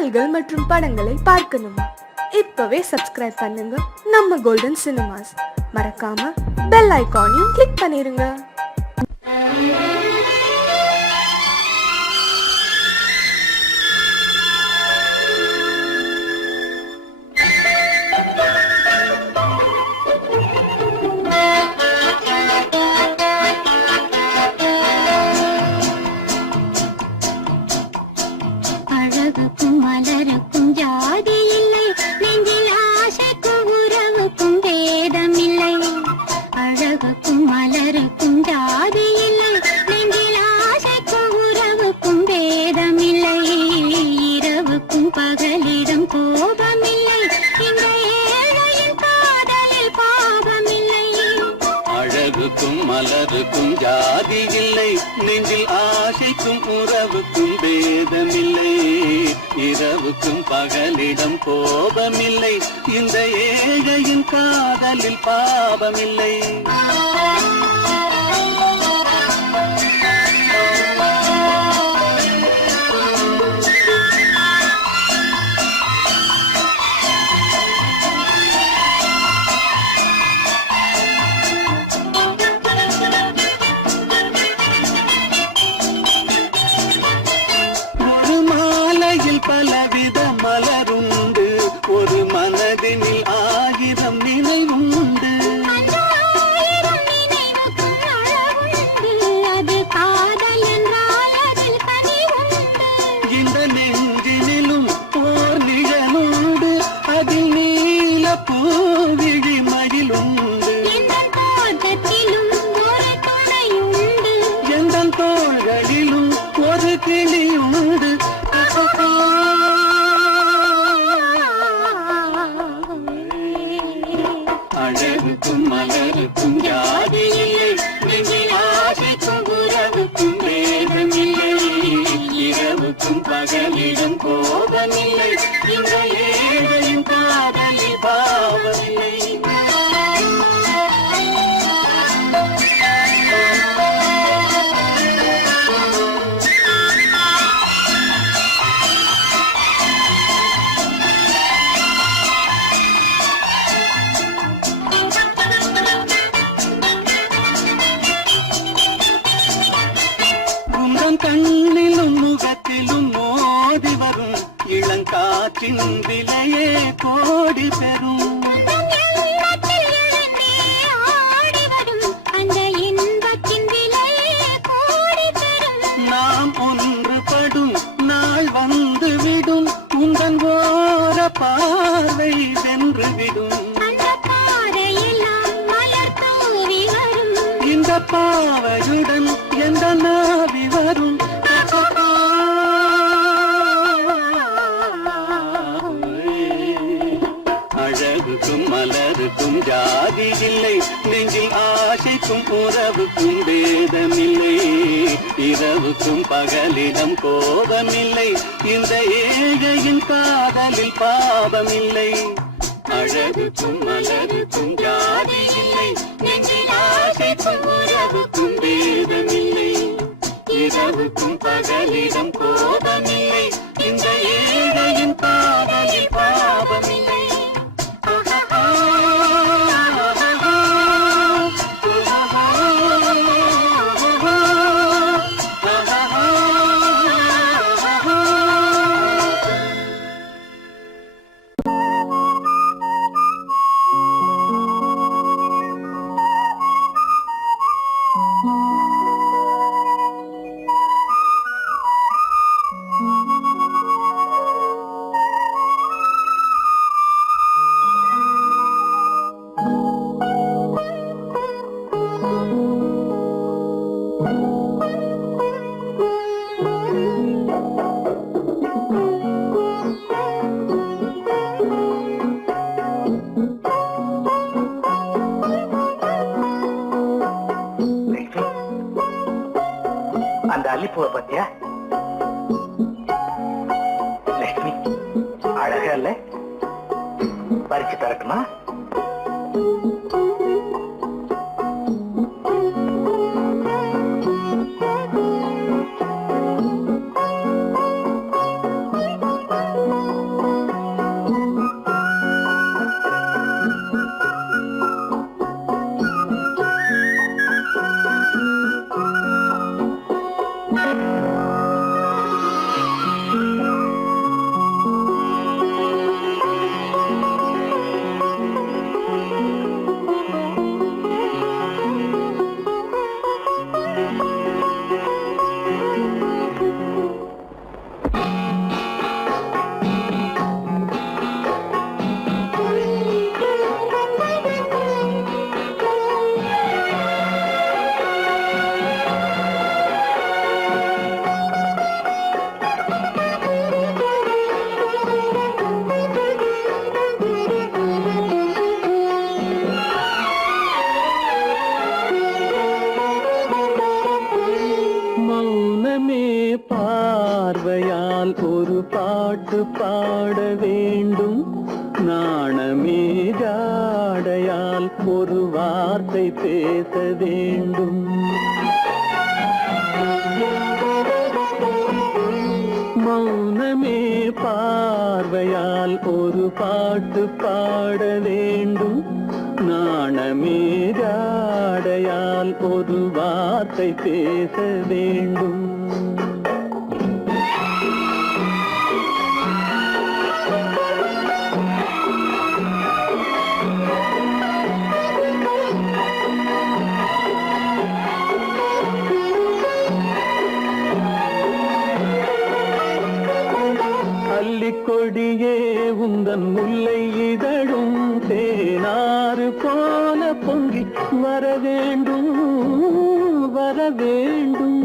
பாடல்கள் மற்றும் படங்களை பார்க்கணுமா? இப்பவே சப்ஸ்கிரைப் பண்ணுங்க நம்ம கோல்டன் சினிமாஸ். மறக்காம பெல் ஐகானையும் கிளிக் பண்ணிருங்க. மலருக்கும் ஜாதி இல்லை, நெஞ்சில் ஆசைக்கும் உறவுக்கும் பேதமில்லை. இரவுக்கும் பகலிடம் கோபமில்லை, இந்த ஏழையின் காதலில் பாவமில்லை. பலவித மலருண்டு, ஒரு மனதினில் 1000 நினைவுண்டு. இந்த நெஞ்சினிலும் போர் நிழலுண்டு, அதில் நீல பூவிழி மகிழுண்டு. எந்த தோள்களிலும் ஒரு கிளியுண்டு. அழகுக்கும் மலருக்கும் ஜாதி இல்லை, நெஞ்சில் ஆசைக்கும் உறவுக்கும் வேதமில்லை. இரவுக்கும் பகலிடம் கோபமில்லை, இந்த ஏழையின் காதலில் பாவமில்லை. கண்ணிலும் முகத்திலும் மோதி வரும் இளங்காற்றின் விலையே கோடி பெறும். நாம் ஒன்றுபடும் நாள் வந்துவிடும், உந்தன் ஓர பார்வை வென்றுவிடும். இந்த பாவையுடன் எந்த நாவி வரும். அழகுக்கும் மலருக்கும் ஜாதி இல்லை, நெஞ்சில் ஆசைக்கும் உறவுக்கும் பேதமில்லை. இரவுக்கும் பகலிடம் கோபமில்லை, இந்த ஏழையின் காதலில் பாவமில்லை. அழகுக்கும் மலருக்கும் ஜாதி இல்லை, நெஞ்சில் ஆசைக்கும் உறவுக்கும் பேதமில்லை. இரவுக்கும் பகலிடம் கோபமில்லை, இந்த ஏழையின் காதலில் பாவமில்லை. அந்த அல்லிப்பூவை பத்தியா லட்சுமி? அழகா இல்ல? பறிச்சு தரட்டுமா? பாட வேண்டும். நாணமே ஜாடையால் ஒரு வார்த்தை பேச வேண்டும். மௌனமே பார்வையால் ஒரு பாட்டு பாட வேண்டும். நாணமே ஜாடையால் ஒரு வார்த்தை பேச வேண்டும். கொடியே உந்தன் முல்லை இதழும் தேனாறு போல பொங்கி வர வேண்டும், வர வேண்டும்.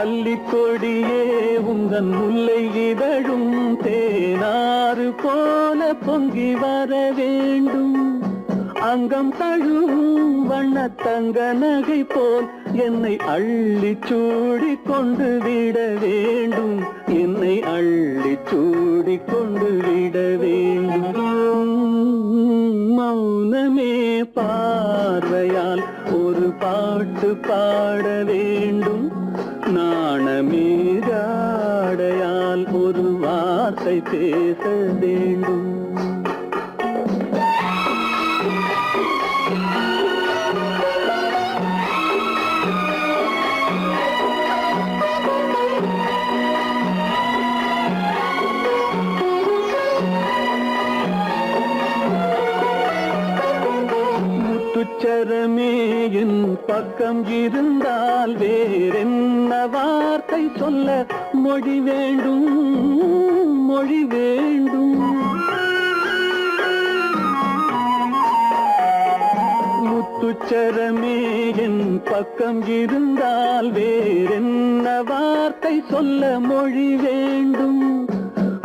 அல்லிக்கொடியே உந்தன் முல்லை இதழும் தேனாறு போல பொங்கி வர வேண்டும். அங்கம் தழுவும் வண்ணத்தங்க நகை போல் என்னை அள்ளி சூடி கொண்டு விட வேண்டும். என்னை அள்ளி சூடி கொண்டு விட வேண்டும். மௌனமே பார்வையால் ஒரு பாட்டு பாட வேண்டும். நாணமே ஜாடையால் ஒரு வார்த்தை பேச வேண்டும். முத்துச்சரமே என் பக்கம் இருந்தால் வேறென்ன வார்த்தை சொல்ல மொழி வேண்டும், மொழி வேண்டும். முத்துச்சரமே என் பக்கம் இருந்தால் வேறென்ன வார்த்தை சொல்ல மொழி வேண்டும்.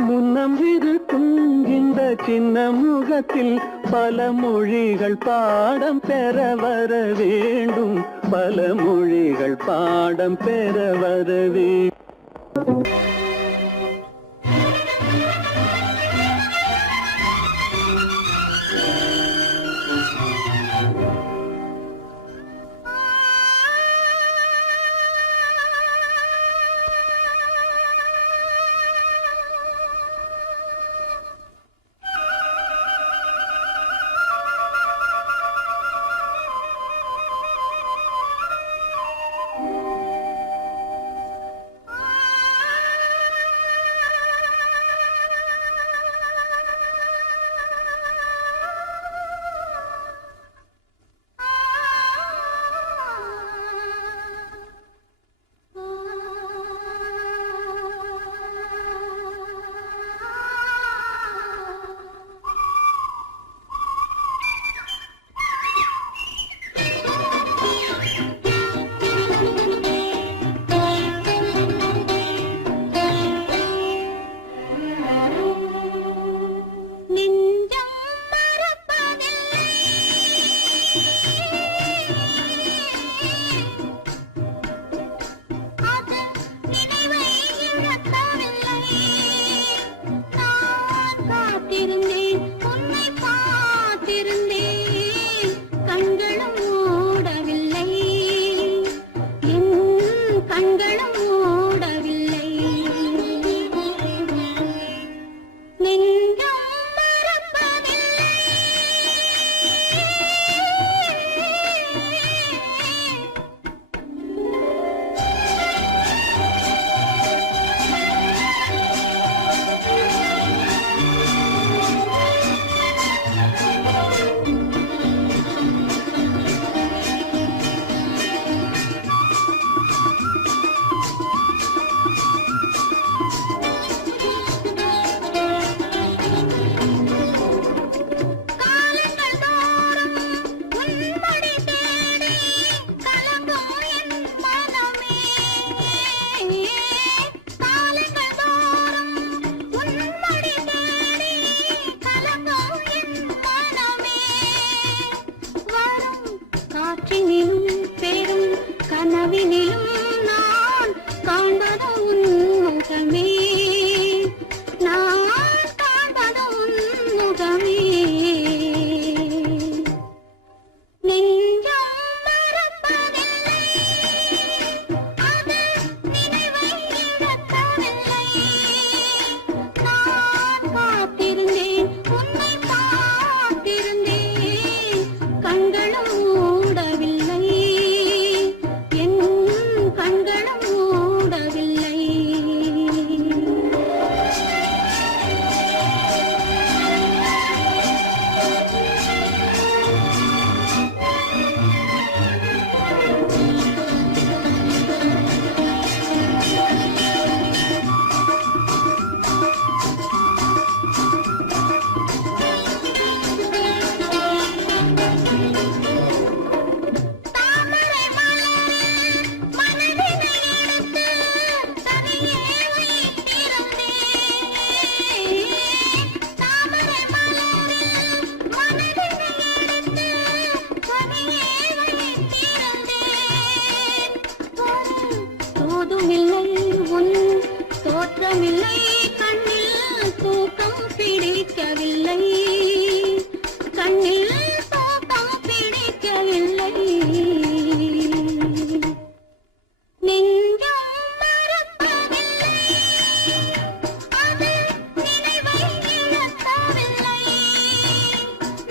முன்னம் இருக்கும் இந்த சின்ன முகத்தில் பல மொழிகள் பாடம் பெற வர வேண்டும். பல மொழிகள் பாடம் பெற வர வேண்டும். காண்பதும் உன் முகமே, நான் காண்பதும் உன் முகமே. நெஞ்சம் மறப்பதில்லை, அது நினைவை இழக்கவில்லை. நான் காத்திருந்தேன், உன்னை பார்த்திருந்தேன், கண்களும் மூடவில்லை, என் கண்களும் மூடவில்லை. தாமரை மலரில் மனதினை எடுத்து தனியே வைத்திருந்தேன். தாமரை மலரில் மனதினை எடுத்து தனியே வைத்திருந்தேன். தோதுமில்லை உன் தோற்றமில்லை, கண்ணில் தூக்கம் பிடிக்கவில்லை, கண்ணில் தூக்கம் பிடிக்கவில்லை. நெஞ்சம் மறப்பதில்லை, அது நினைவை இழக்கவில்லை.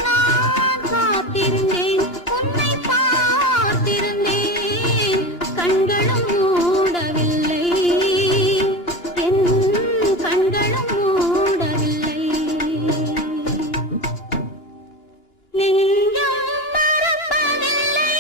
நான் காத்திருந்தேன், உன்னை பார்த்திருந்தேன், கண்களும் மூடவில்லை, என் கண்களும் மூடவில்லை. நெஞ்சம் மறப்பதில்லை.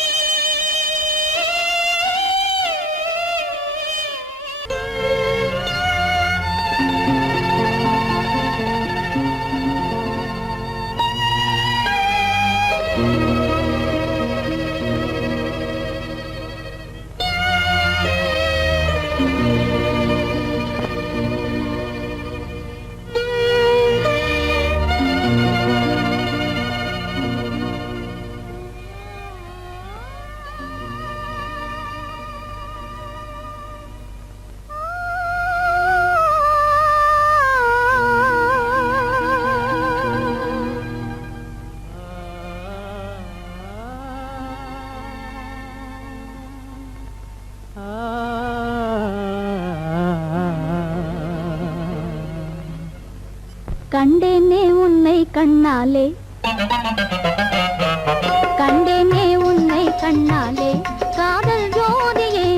கண்டேனே உன்னை கண்ணாலே, கண்டேனே உன்னை கண்ணாலே, காதல் ஜோதியே,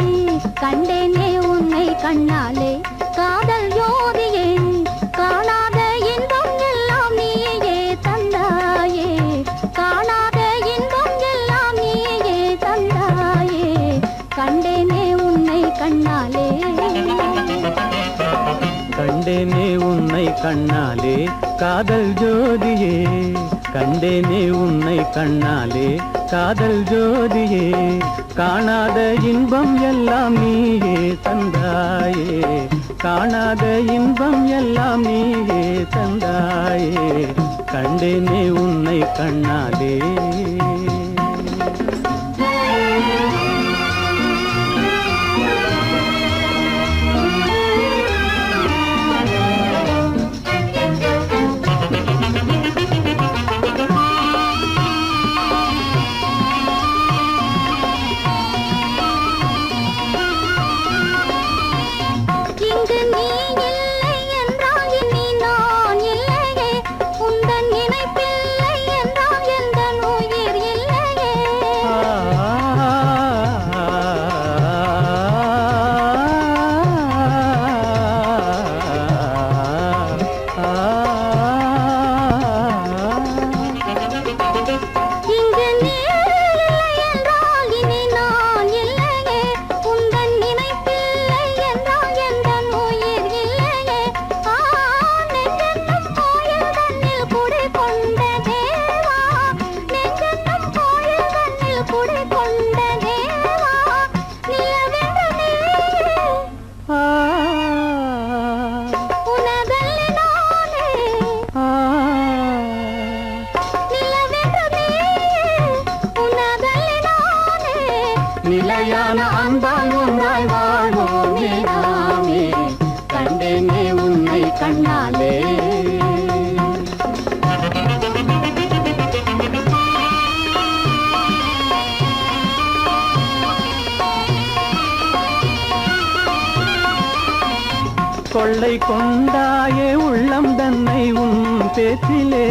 கண்டேனே உன்னை கண்ணாலே, காதல் ஜோதியே, காணாத இன்பம் எல்லாம் நீயே தந்தாயே, காணாத இன்பம் எல்லாம் நீயே தந்தாயே, கண்டேனே உன்னை கண்ணாலே. கண்டேனே உன்னை கண்ணாலே காதல் ஜோதியே, கண்டேனே உன்னை கண்ணாலே காதல் ஜோதியே, காணாத இன்பம் எல்லாம் நீயே தந்தாயே, காணாத இன்பம் எல்லாம் நீயே தந்தாயே, கண்டேனே உன்னை கண்ணாலே. இங்கு நீ இல்லை என்றால் இனி நான் இல்லையே, உந்தன் நினைப்பில்லை என்றால் எந்த உயிர் மேலாமே கண்டேனே உன்னை கண்ணாலே கொள்ளை கொண்டாயே உள்ளம் தன்னை உன் பேச்சிலே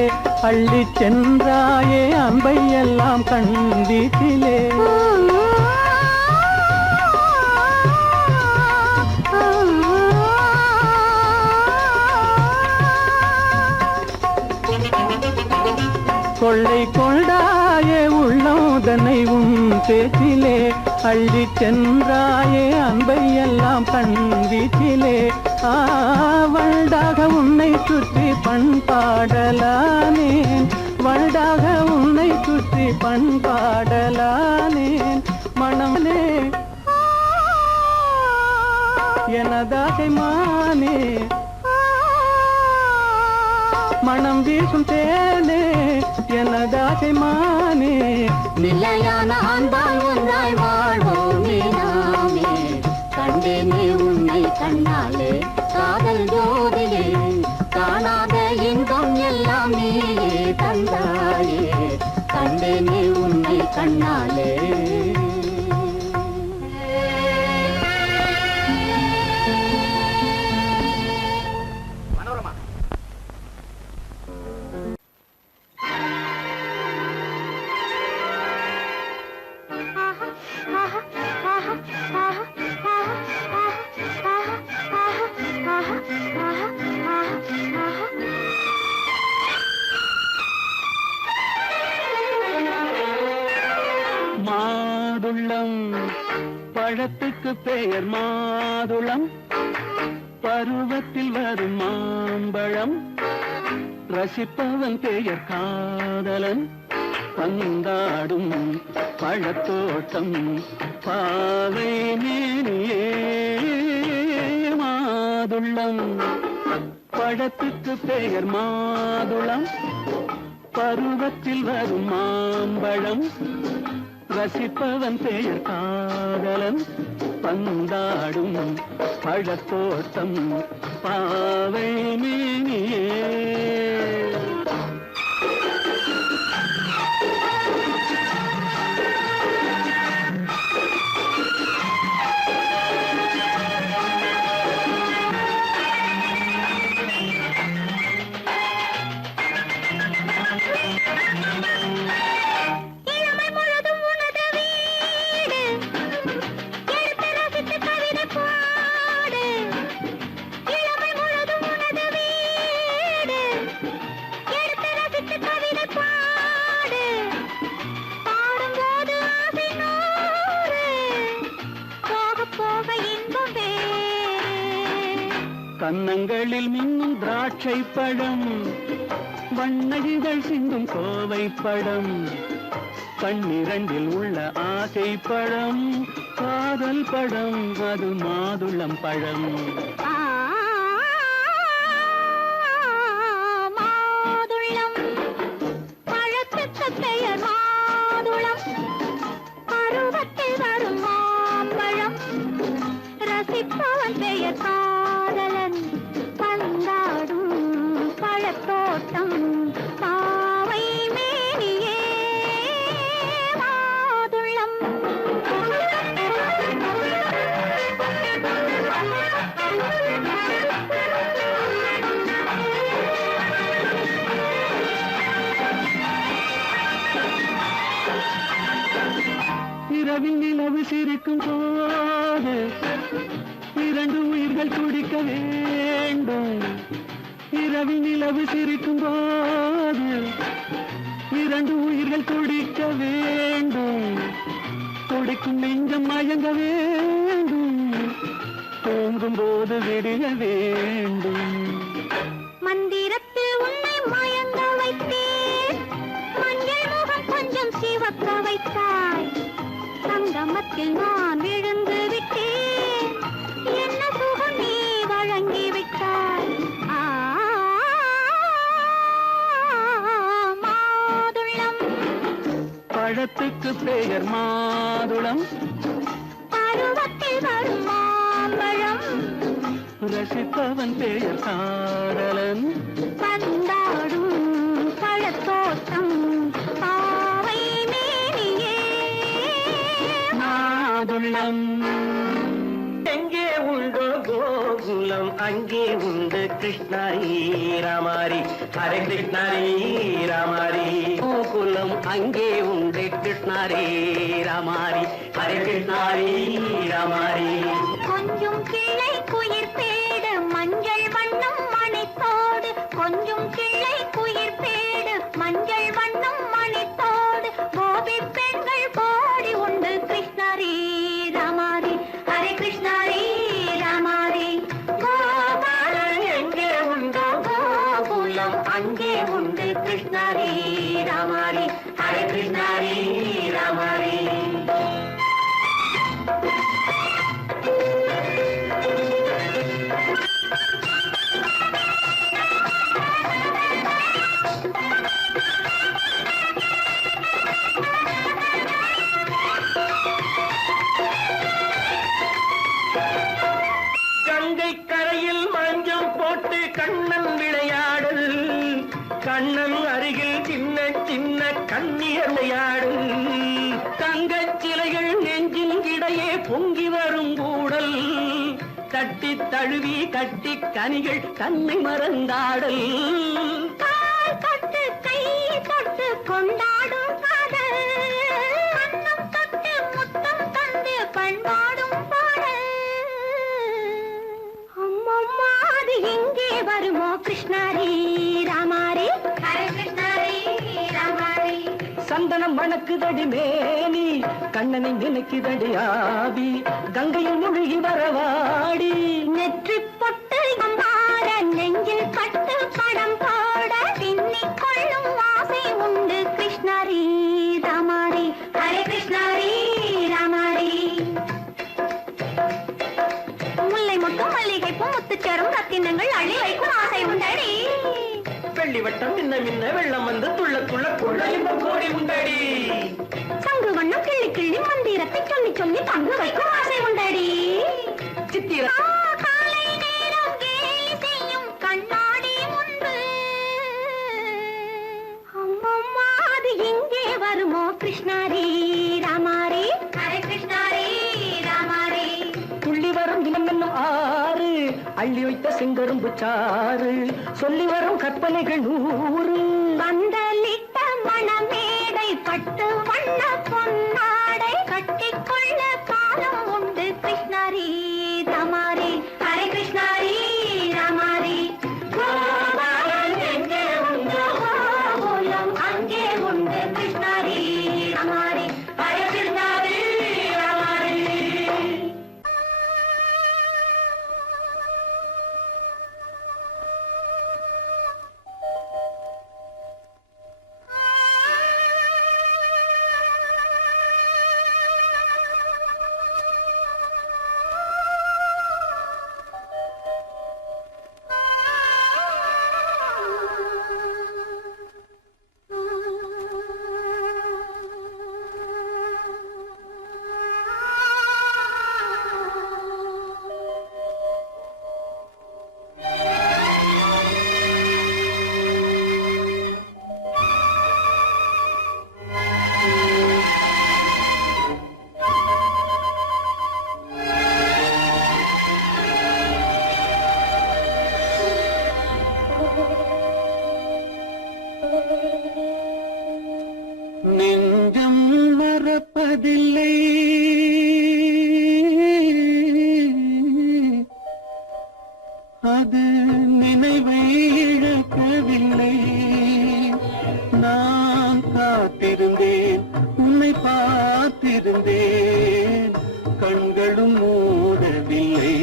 அள்ளி சென்றாயே அன்பை எல்லாம் கண் வீட்டிலே கொள்ளை கொண்டாயே உள்ளம் தன்னை உன் பேச்சிலே அள்ளி சென்றாயே அன்பை எல்லாம் கண் வீட்டிலே வண்டாக உன்னை சுற்றி பண்பாடலானேன் வண்டாக உன்னை சுற்றி பண்பாடலானேன் மனமே எனதாகை மானே மனம் வீசும் தேனே எனதாகை மானே நிலையான அன்பால் ஒன்றாய் வாழ்வோமே நாமே கண்டேனே உன்னை கண்ணாலே காதல் ஜோதியே காணாத இன்பம் எல்லாம் நீயே தந்தாயே கண்டேனே உன்னை கண்ணாலே மாதுளம் பழத்துக்கு பெயர் மாதுளம் பருவத்தில் வரும் மாம்பழம் ரசிப்பவன் பெயர் காதலன் பந்தாடும் பழத்தோட்டம் பாவை மேனியே மாதுளம் பழத்துக்கு பெயர் மாதுளம் பருவத்தில் வரும் மாம்பழம் ரசிப்பவன் பெயர் காதலன் பந்தாடும் பழத்தோட்டம் பாவை மேனியே கன்னங்களில் மின்னும் திராட்சை பழம் வண்ணகிகள் சிந்தும் கோவை பழம் கண்ணிரண்டில் உள்ள ஆசை பழம் காதல் பழம் அது மாதுளம் பழம் மாதுளம் பழத்துக்கு பெயர் மாதுளம் பருவத்தில் வரும் மாம்பழம் ரசிப்பவன் பெயர் காதலன் பந்தாடும் பழத்தோட்டம் பாவை மேனியே மாதுளம் இரவில் நிலவு சிரிக்கும் போது இரண்டு உயிர்கள் துடிக்க வேண்டும் இரவில் நிலவு சிரிக்கும் போது இரண்டு உயிர்கள் துடிக்க வேண்டும் துடிக்கும் நெஞ்சம் மயங்க வேண்டும் தூங்கும் போது விடிய வேண்டும் மந்திரத்தில் உன்னை மயங்க வைத்தேன் மஞ்சள் முகம் கொஞ்சம் சிவக்க வைத்தாய் சங்கமத்தில் நான் விழுந்து விட்டேன் என்ன சுகம் நீ வழங்கி விட்டாய் மாதுளம் பழத்துக்கு பெயர் மாதுளம் பருவத்தில் வரும் மாம்பழம் ரசித்தவன் பெயர் காதலன். பந்தாடும் பழத்தோட்டம் பாவை மேனியே நாதுள்ளம். எங்கே உண்டோ கோகுலம் அங்கே உண்டு கிருஷ்ணாரி ராமாரி. ஹரே கிருஷ்ணாரி ராமாரி. கோகுலம் அங்கே உண்டு கிருஷ்ணாரி ராமாரி. ஹரே கிருஷ்ணாரி ராமாரி. கொஞ்சம் கிளை குயிர் பேடு மஞ்சள் வண்ணம் மணித்தோடு கொஞ்சம் கிளை குயிர் பேடு மஞ்சள் வண்ணம் மணித்தோடு கோபி பெண்கள் கோடி உண்டு கிருஷ்ணாரி ராமாரி. ஹரே கிருஷ்ணாரி ராமாரி. கோபாலன் எங்கே உண்டோ கோகுலம் அங்கே உண்டு கிருஷ்ணாரி ராமாரி. ஹரே கிருஷ்ணாரி ராமாரி. கங்கை கரையில் மஞ்சள் போட்டு கண்ணன் விளையாடல். கண்ணன் அருகில் சின்ன சின்ன கண்ணியர் விளையாடல். தங்கச் சிலைகள் நெஞ்சின் இடையே பொங்கி வரும் கூடல். தட்டி தழுவி கட்டி கனிகள் தன்னை மறந்தாடல். கால் தொட்டு கை தொட்டு கொண்டாடும் காதல் கண்ணம் தொட்டு முத்தம் தந்து பண்பாடும் பாடல். அம்மம்மா அது எங்கே வருமோ கிருஷ்ணாரி ராமாரி. ஹரே கிருஷ்ணாரி ராமாரி. சந்தனம் வணக்குதடி மேனி கண்ணனை நினைக்குதடி ஆவி. கங்கையில் முழுகி வரவாடி. நெற்றி பொட்டு அம்மாற நெஞ்சில் பட்டு படம் போட பின்னிக் கொள்ளும் ஆசை உண்டு கிருஷ்ணாரி ராமாரி. ஹரே கிருஷ்ணாரி ராமாரி. முல்லை மொட்டும் மல்லிகை பூ முத்துச்சேரும் ரத்தினங்கள் அள்ளி வைக்கும் ஆசை உண்டடி. வெள்ளி வட்டம் மின்ன மின்ன வெள்ளம் வந்து துள்ள துள்ள கொள்ள இன்பம் கோடி உண்டடி. சங்கு வண்ணம் கிள்ளி கிள்ளி மந்திரத்தை சொல்லி சொல்லி பங்கு வைக்கும் ஆசை உண்டடி. சித்திர காலை நேரம் கேலி செய்யும் கண்ணாடி உண்டு. அம்மம்மா அது எங்கே வருமோ கிருஷ்ணாரி ராமாரி. ஹரே கிருஷ்ணாரி ராமாரி. துள்ளி வரும் தினம் என்னும் ஆறு அள்ளி வைத்த செங்கரும்பு சாறு. சொல்லி வரும் கற்பனைகள் 100. பந்தலிட்ட மணமேடை பட்டு வண்ண பொன்னாடை கட்டிக்கொள்ள காலம் உண்டு கிருஷ்ணாரி ராமாரி. ஹரே கிருஷ்ணாரி ராமாரி. கோபாலன் எங்கே உண்டோ கோகுலம் அங்கே உண்டு கிருஷ்ணாரி ராமாரி. ஹரே கிருஷ்ணாரி ராமாரி. நெஞ்சம் மறப்பதில்லை அது நினைவை இழக்கவில்லை. நான் காத்திருந்தேன் உன்னை பார்த்திருந்தேன் கண்களும் மூடவில்லை.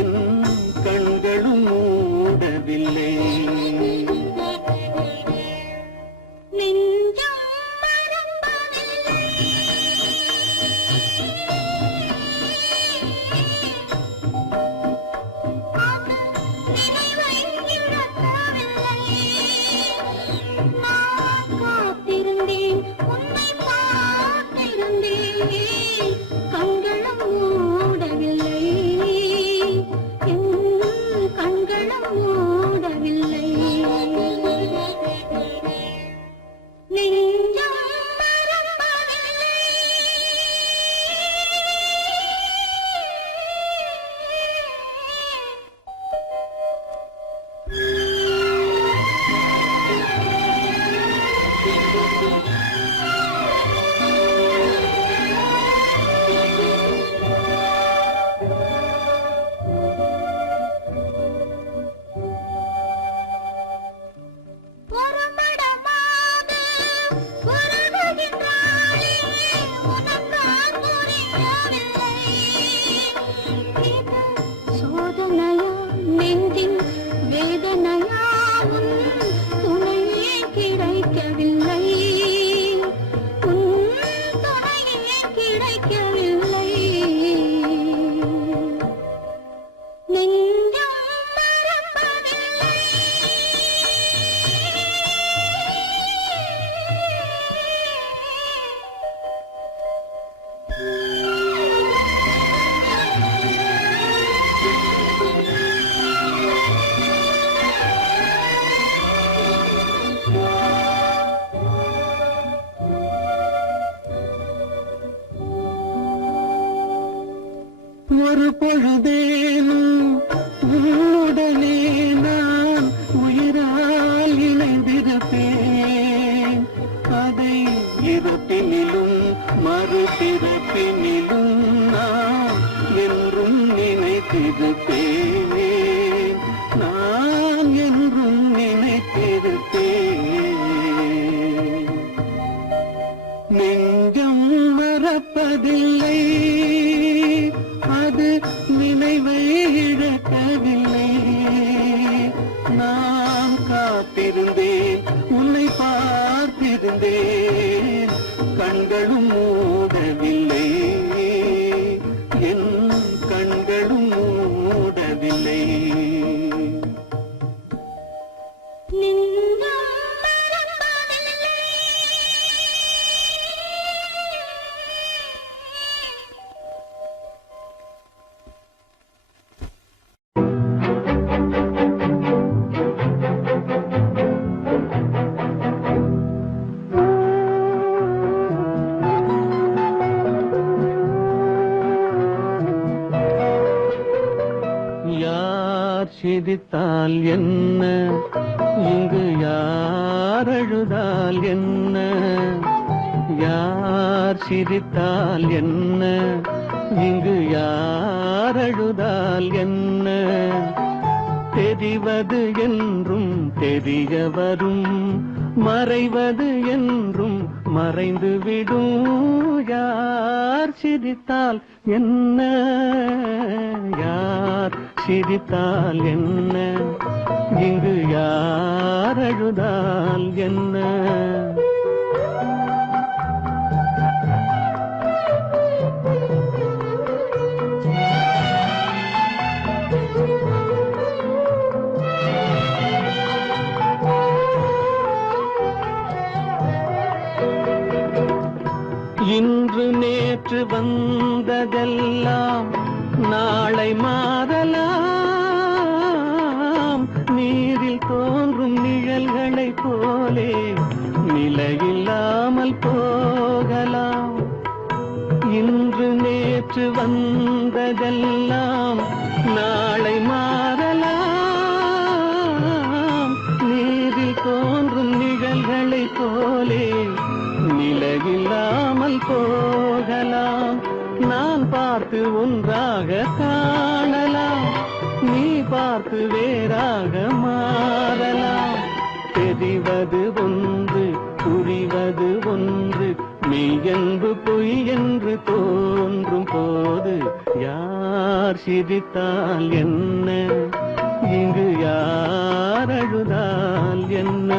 என் கண்களும் மூடவில்லை. நெஞ்சம் மறப்பதில்லை. அது நினைவை இழக்கவில்லை. நான் காத்திருந்தேன் உன்னை பார்த்திருந்தேன் சோதனையா நெஞ்சின் வேதனையா உன் துணையே கிடைக்கவில்லை உன் துணையே கிடைக்கவில்லை நெஞ்சம் மறப்பதில்லை ஒரு பொழுதேனும் உன்னுடனே நான் உயிரால் இணைந்திருப்பேன் அதை இருப்பினிலும் மறுபிறப்பினிலும் நான் என்றும் நினைத்திருப்பேன் நான் என்றும் நினைத்திருப்பேன் நெஞ்சம் மறப்பதில்லை அது நினைவை இழக்கவில்லை நான் காத்திருந்தேன் உன்னை பார்த்திருந்தேன் கண்களும் மூடவில்லை என் கண்களும் மூடவில்லை நெஞ்சம் மறப்பதில்லை யார் சிரித்தால் என்ன இங்கு யார் அழுதால் என்ன யார் சிரித்தால் என்ன இங்கு யார் அழுதால் என்ன தெரிவது என்றும் தெரிய வரும் மறைவது என்றும் மறைந்து விடும் யார் சிரித்தால் என்ன யார் சிரித்தால் என்ன இங்கு யார் அழுதால் என்ன இன்று நேற்று வந்ததெல்லாம் நாளை மாறலாம் நீரில் தோன்றும் நிழல்களைப் போலே நிலையில்லாமல் போகலாம் இன்று நேற்று வந்ததெல்லாம் நாளை மாறலாம் நீரில் தோன்றும் நிழல்களைப் போலே நிலையில்லாமல் போகலாம் நான் பார்த்து ஒன்றாக காணலாம் நீ பார்த்து வேறாக மாறலாம் தெரிவது ஒன்று புரிவது ஒன்று மெய் என்று பொய் என்று தோன்றும் போது யார் சிரித்தால் என்ன இங்கு யார் அழுதால் என்ன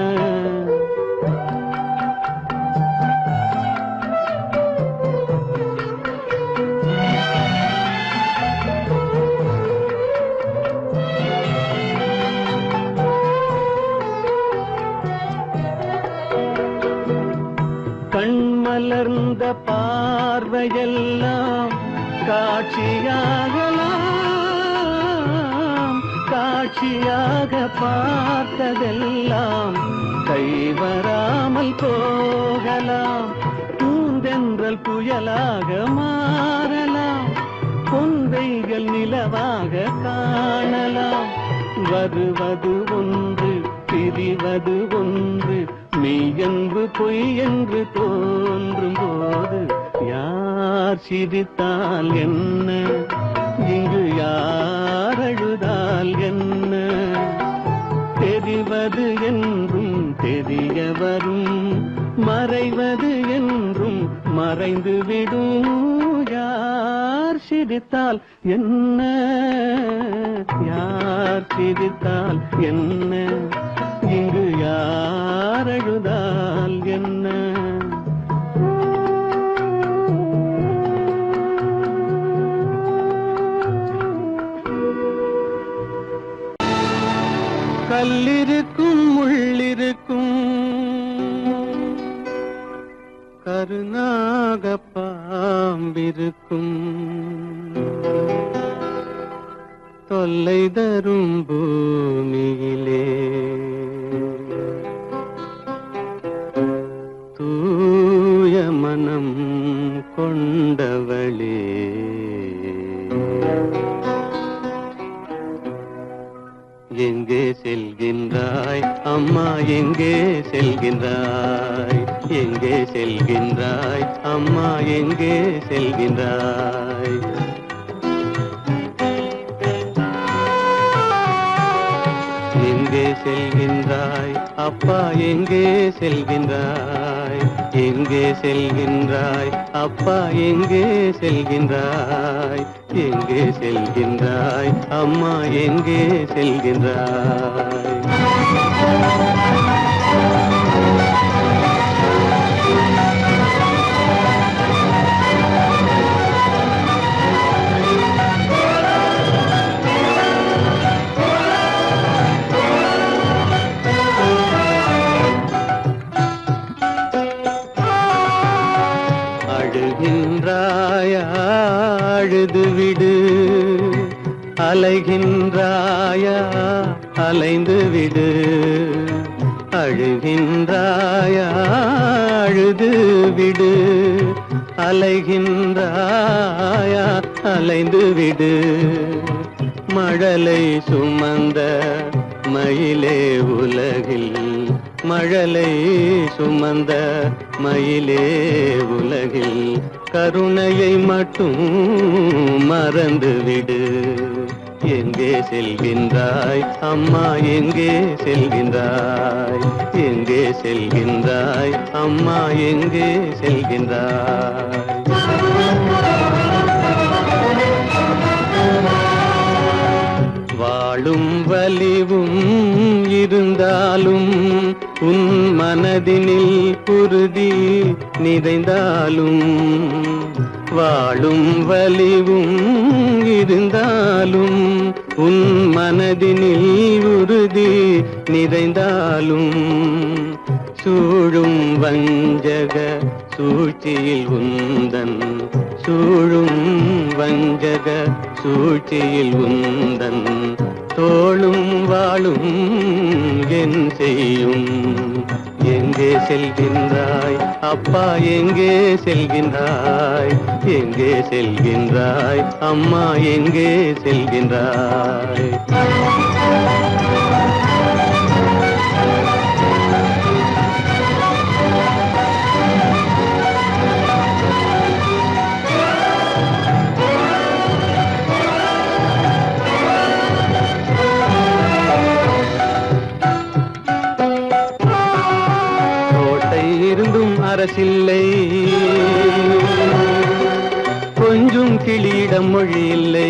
கண்மலர்ந்த பார்வையெல்லாம் காட்சியாகலாம் காட்சியாக பார்த்ததெல்லாம் கைவராமல் போகலாம் பூந்தென்றல் புயலாக மாறலாம் பொந்தைகள் நிலவாக காணலாம் வருவது ஒன்று பிரிவது ஒன்று மெய்யென்று பொய் என்று தோன்றும் போது யார் சிரித்தால் என்ன இங்கு யார் அழுதால் என்ன தெரிவது என்றும் தெரிய வரும் மறைவது என்றும் மறைந்து விடும் யார் சிரி சிரித்தால் என்ன, யார் சிரித்தால் என்ன, இங்கு யார் அழுதால் என்ன? கல்லிருக்கும் முள்ளிருக்கும் கருநாக பாம்பிருக்கும் தொல்லை தரும் பூமியிலே தூய மனம் கொண்டவளே, எங்கே செல்கின்றாய் அம்மா, எங்கே செல்கின்றாய், எங்கே செல்கின்றாய் அம்மா, எங்கே செல்கின்றாய்? எங்கே செல்கின்றாய் அப்பா, எங்கே செல்கின்றாய், எங்கே செல்கின்றாய் அப்பா, எங்கே செல்கின்றாய், எங்கே செல்கின்றாய் அம்மா, எங்கே செல்கின்றாய்? அழுகின்றாயா, அழுது விடு, அலைகின்றாயா, அலைந்து விடு. அழுகின்றாயா, அழுது விடு, அலைகின்றாயா, அலைந்து விடு. மழலை சுமந்த மயிலே உலகில், மழலை சுமந்த மயிலே உலகில் கருணையை மட்டும் மறந்துவிடு. எங்கே செல்கின்றாய் அம்மா, எங்கே செல்கின்றாய், எங்கே செல்கின்றாய் அம்மா, எங்கே செல்கின்றாய்? வாழும் வலிவும் இருந்தாலும், உன் மனதினில் உறுதி நிறைந்தாலும், வாழும் வலிவும் இருந்தாலும், உன் மனதினில் உறுதி நிறைந்தாலும், சூழும் வஞ்சக சூழ்ச்சியில் உந்தன், சூழும் வஞ்சக சூழ்ச்சியில் உந்தன் தோளும் வாழும் என் செய்யும். எங்கே செல்கின்றாய் அப்பா, எங்கே செல்கின்றாய், எங்கே செல்கின்றாய் அம்மா, எங்கே செல்கின்றாய்? அரசில்லை, கொஞ்சம் கிளியிடம் மொழி இல்லை,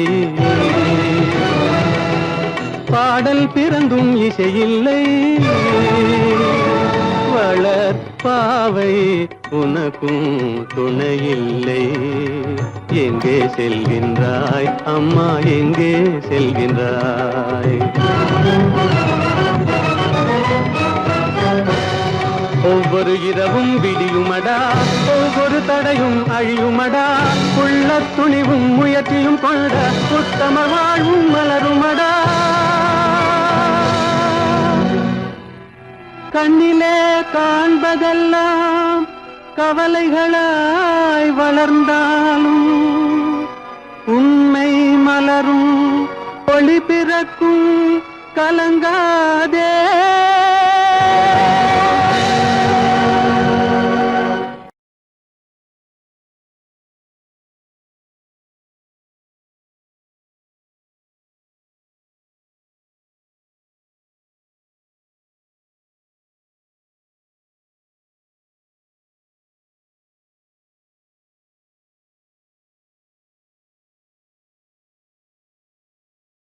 பாடல் பிறந்தும் இசையில்லை, வளர் பாவை உனக்கும் துணையில்லை. எங்கே செல்கின்றாய் அம்மா, எங்கே செல்கின்றாய்? ஒவ்வொரு இரவும் விடியுமடா, ஒவ்வொரு தடையும் அழியுமடா, உள்ள துணிவும் முயற்சியும் கொண்ட உத்தம வாழ்வும் மலருமடா. கண்ணிலே காண்பதெல்லாம் கவலைகளாய் வளர்ந்தாலும், உண்மை மலரும் ஒளி பிறக்கும் கலங்கா